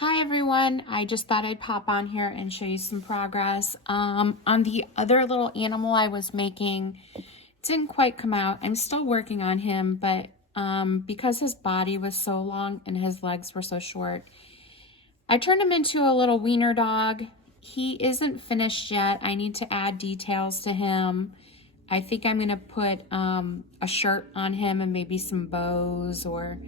Hi everyone, I just thought I'd pop on here and show you some progress. On the other little animal I was making, it didn't quite come out. I'm still working on him, but because his body was so long and his legs were so short, I turned him into a little wiener dog. He isn't finished yet. I need to add details to him. I think I'm gonna put a shirt on him and maybe some bows or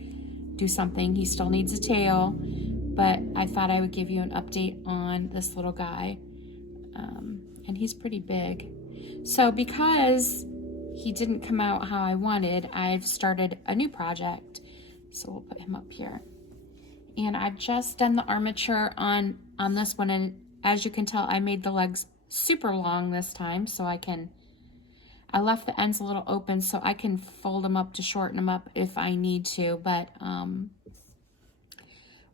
do something. He still needs a tail, but I thought I would give you an update on this little guy. And he's pretty big. So because he didn't come out how I wanted, I've started a new project. So we'll put him up here. And I've just done the armature on this one, and as you can tell, I made the legs super long this time so I left the ends a little open so I can fold them up to shorten them up if I need to. But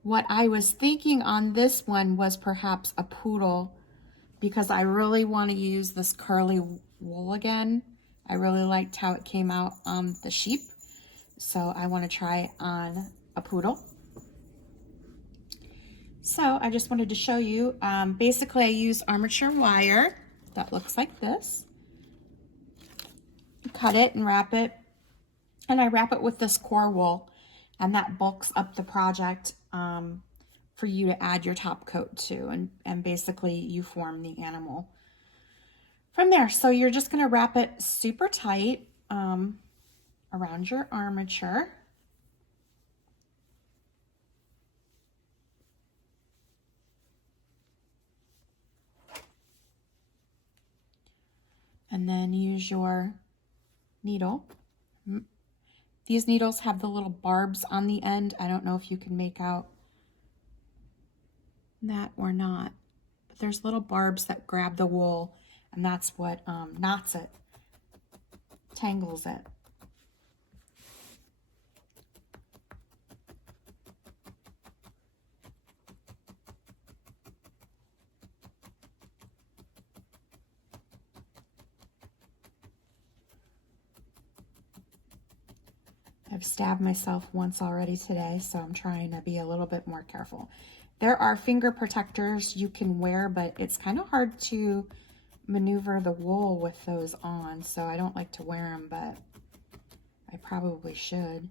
what I was thinking on this one was perhaps a poodle, because I really want to use this curly wool again. I really liked how it came out on the sheep, so I want to try it on a poodle. So I just wanted to show you, basically I use armature wire that looks like this. Cut it and wrap it, and I wrap it with this core wool, and that bulks up the project for you to add your top coat to, and basically you form the animal from there. So you're just going to wrap it super tight around your armature. And then use your needle. These needles have the little barbs on the end. I don't know if you can make out that or not, but there's little barbs that grab the wool, and that's what knots it, tangles it. I've stabbed myself once already today, so I'm trying to be a little bit more careful. There are finger protectors you can wear, but it's kind of hard to maneuver the wool with those on, so I don't like to wear them, but I probably should.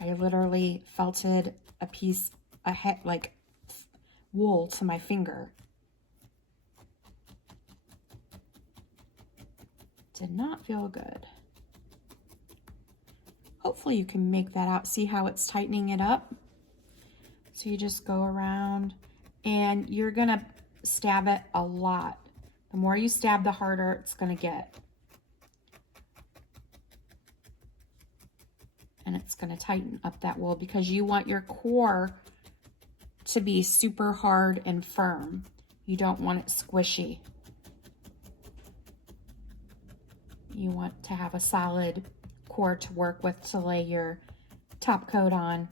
I literally felted a piece, like wool to my finger. Did not feel good. Hopefully you can make that out. See how it's tightening it up? So you just go around and you're gonna stab it a lot. The more you stab, the harder it's gonna get. And it's gonna tighten up that wool because you want your core to be super hard and firm. You don't want it squishy. You want to have a solid core to work with to lay your top coat on.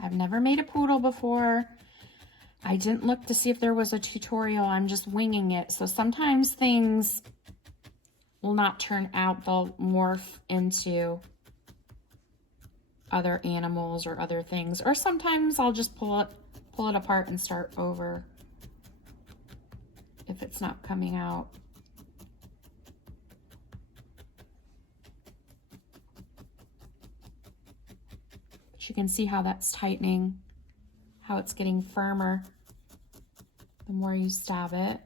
I've never made a poodle before. I didn't look to see if there was a tutorial. I'm just winging it. So sometimes things will not turn out. They'll morph into other animals or other things. Or sometimes I'll just pull it apart and start over if it's not coming out. But you can see how that's tightening, how it's getting firmer the more you stab it.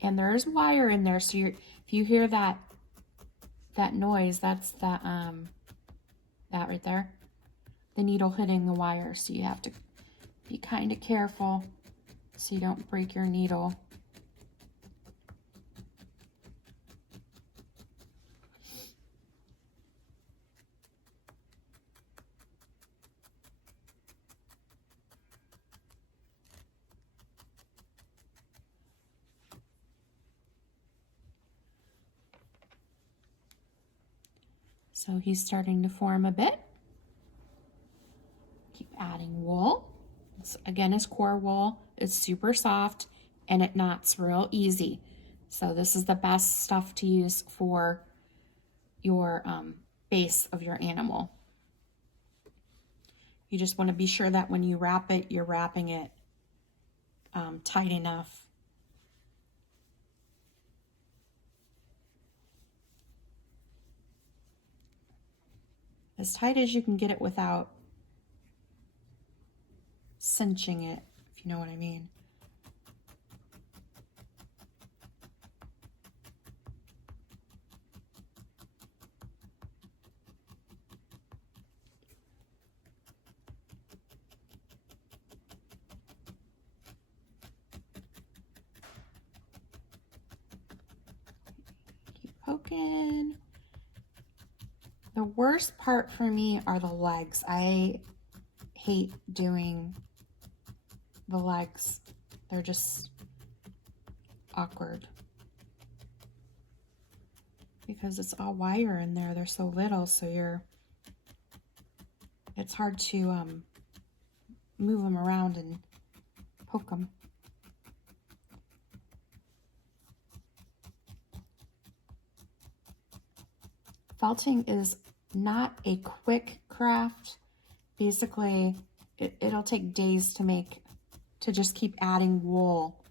And there's wire in there, so if you hear that noise, that's that right there, the needle hitting the wire. So you have to be kind of careful so you don't break your needle. So he's starting to form a bit. Keep adding wool. Again, his core wool is super soft, and it knots real easy. So this is the best stuff to use for your base of your animal. You just want to be sure that when you wrap it, you're wrapping it tight enough. As tight as you can get it without cinching it, if you know what I mean. Keep poking. The worst part for me are the legs. I hate doing the legs. They're just awkward because it's all wire in there. They're so little, so it's hard to move them around and poke them. Felting is not a quick craft. Basically, it'll take days to just keep adding wool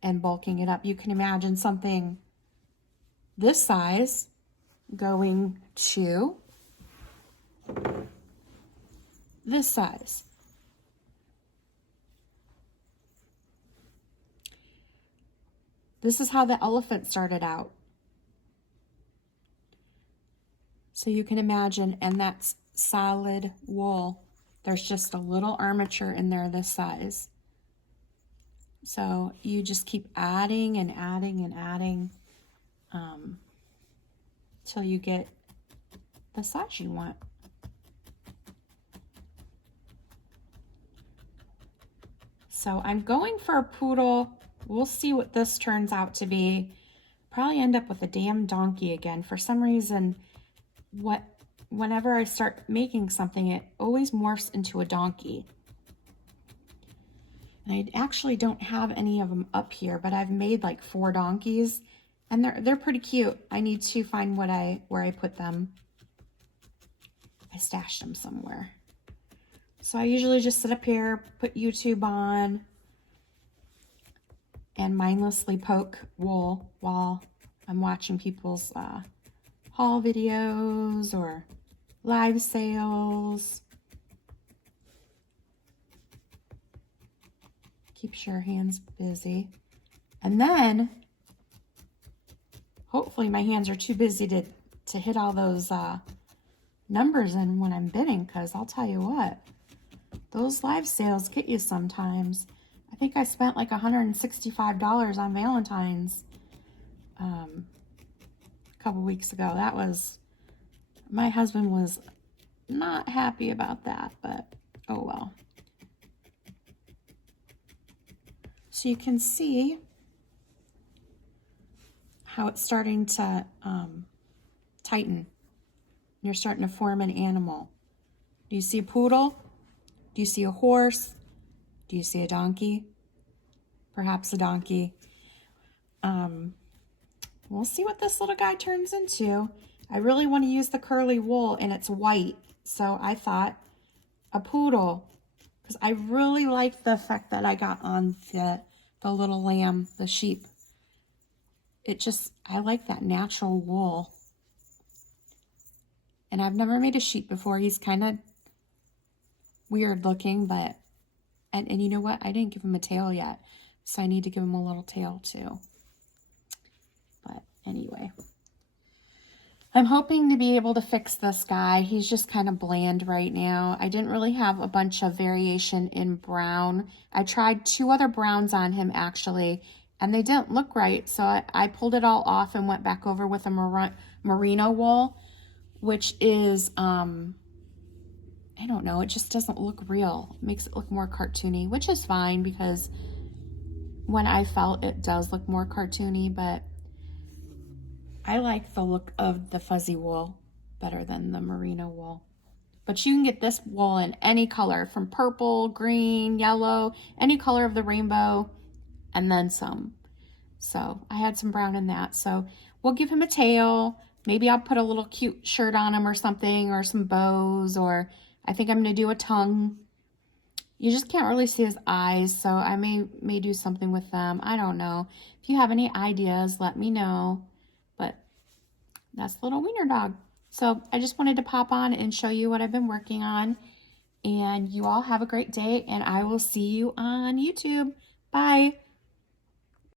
and bulking it up. You can imagine something this size going to this size. This is how the elephant started out. So you can imagine, and that's solid wool. There's just a little armature in there this size. So you just keep adding and adding and adding till you get the size you want. So I'm going for a poodle. We'll see what this turns out to be. Probably end up with a damn donkey again. For some reason, whenever I start making something, it always morphs into a donkey. And I actually don't have any of them up here, but I've made like 4 donkeys, and they're pretty cute. I need to find where I put them. I stashed them somewhere. So I usually just sit up here, put YouTube on, and mindlessly poke wool while I'm watching people's haul videos or live sales. Keeps your hands busy. And then, hopefully my hands are too busy to hit all those numbers in when I'm bidding, because I'll tell you what, those live sales get you sometimes. I think I spent like $165 on Valentine's a couple weeks ago. My husband was not happy about that, but oh well. So you can see how it's starting to tighten. You're starting to form an animal. Do you see a poodle? Do you see a horse? Do you see a donkey? Perhaps a donkey. We'll see what this little guy turns into. I really want to use the curly wool, and it's white. So I thought a poodle, because I really like the effect that I got on the little lamb, the sheep. I like that natural wool. And I've never made a sheep before. He's kind of weird looking, but, and you know what? I didn't give him a tail yet. So I need to give him a little tail too. But anyway, I'm hoping to be able to fix this guy. He's just kind of bland right now. I didn't really have a bunch of variation in brown. I tried 2 other browns on him actually, and they didn't look right. So I pulled it all off and went back over with a merino wool, which is, I don't know, it just doesn't look real. It makes it look more cartoony, which is fine because when I felt it does look more cartoony, but I like the look of the fuzzy wool better than the merino wool. But you can get this wool in any color, from purple, green, yellow, any color of the rainbow. and then some. So I had some brown in that. So we'll give him a tail. Maybe I'll put a little cute shirt on him or something, or some bows, or I think I'm going to do a tongue. You just can't really see his eyes, so I may do something with them. I don't know. If you have any ideas, let me know. But that's the little wiener dog. So I just wanted to pop on and show you what I've been working on. And you all have a great day, and I will see you on YouTube. Bye.